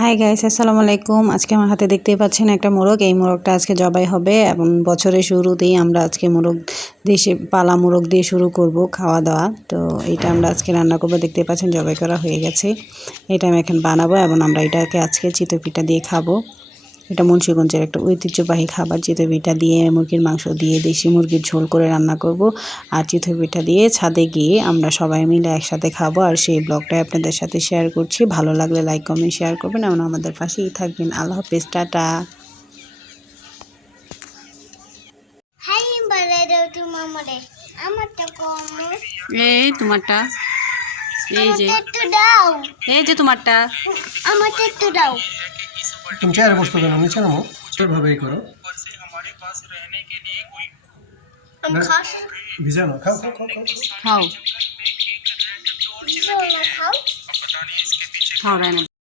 Hi guys আসসালামু আলাইকুম। আজকে আমার হাতে দেখতেই পাচ্ছেন একটা মোরগ। এই মোরগটা আজকে জবাই হবে এবং বছরের শুরুতেই আমরা আজকে মোরগ দেশে পালা মোরগ দিয়ে শুরু করব খাওয়া দাওয়া। তো এটা আমরা আজকে রান্না করব। দেখতেই পাচ্ছেন জবাই করা হয়ে গেছে। এটা আমি এখন বানাবো এবং আমরা এটাকে আজকে চিতপিঠা দিয়ে খাব। এটা মুন্সিগঞ্জের একটা ঐতিহ্যবাহী খাবার। চিতপিঠা দিয়ে মুরগির মাংস দিয়ে দেশি মুরগির ঝোল করে রান্না করব। আর চিতপিঠা দিয়ে ছাদে গিয়ে আমরা সবাই মিলে একসাথে খাব। আর সেই ব্লগটাই আপনাদের সাথে শেয়ার করছি। ভালো লাগলে লাইক কমেন্ট শেয়ার করবেন এবং আমাদের পাশেই থাকবেন। আল্লাহ হাফেজ টাটা। এই তোমারটা। এই যে। এই যে তোমারটা। আমারটা একটু দাও। তুমি চেয়ারে বসতে কেন নিচে নামো এভাবেই করো ভিজা না খাও খাও খাও খাও খাও